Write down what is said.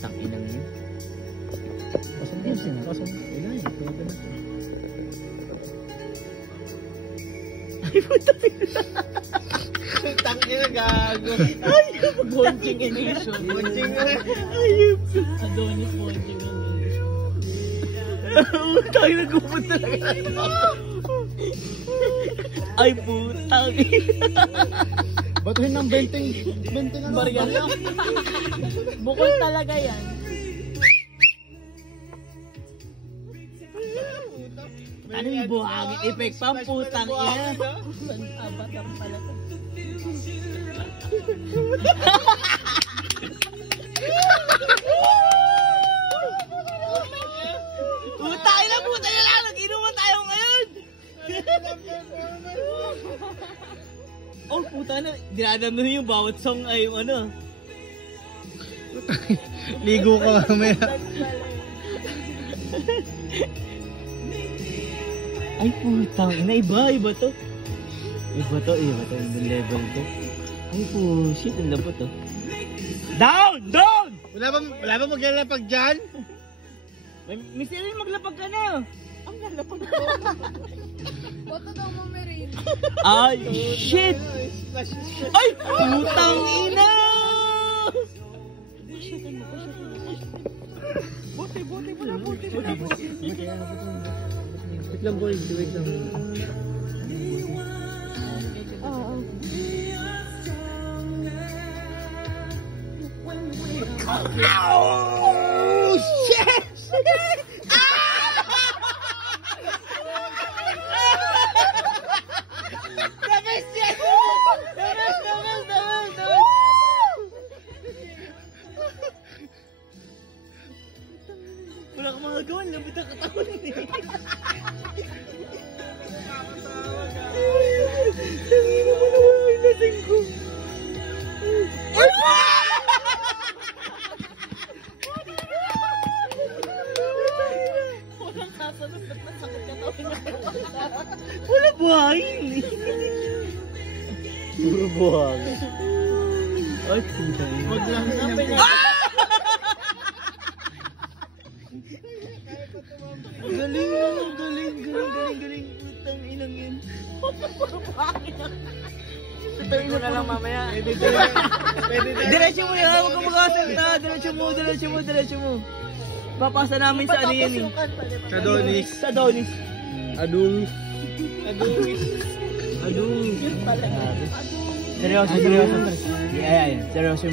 putang inang yun. Kasang games nga, kasang ilahin. Ay, putang ina. Tangina gago. Ay, bonching edition. Bonching na. Ayup. Adonis bonching ang Putang ina, gupot talaga. Ay, putang ina. Batuhin ng 20 ano? Barya lang. Bukol talaga yan. Ano yung buhangin effect pa? Putang ina. Avatar pala to. Putang ina, putang ina lang. Nag-inuman tayo ngayon. Oh, putang ina. Dinadam na yung bawat song ay yung ano. Ligo ka mamaya. Ay, putang ina. Iba to. Iba to. Ibang level to. Ay, po, shit. Ang labo to. Down! Wala ba maglalapag dyan? May sila maglapag ka na. Ang lalapag ko. Boto daw mo merin. Ay, shit! Ay, putang ina! Bote. Wait lang boy, wait lang. Oh, shit! Wala kang mga gawan, lambit ang katawan eh. Tangina mo naman may lasing ko. Walang kasunod na masakit katawan niya. Wala buhangin eh. Puro buhangin. Ay, putang ina. Wag lang sabi niya. Galing. Putang inang yun. Sabihin mo na lang mamaya. Diretso mo yan, huwag kang magkasalita. Diretso mo. Papasa namin sa ano yan eh. Sa Donis. Sa Donis. Adunis. Yun pala. Seryoso. Seryoso.